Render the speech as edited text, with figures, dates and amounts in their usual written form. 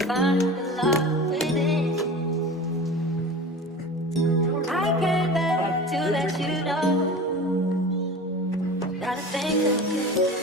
find the love within. I came back to let you know. Gotta think of you.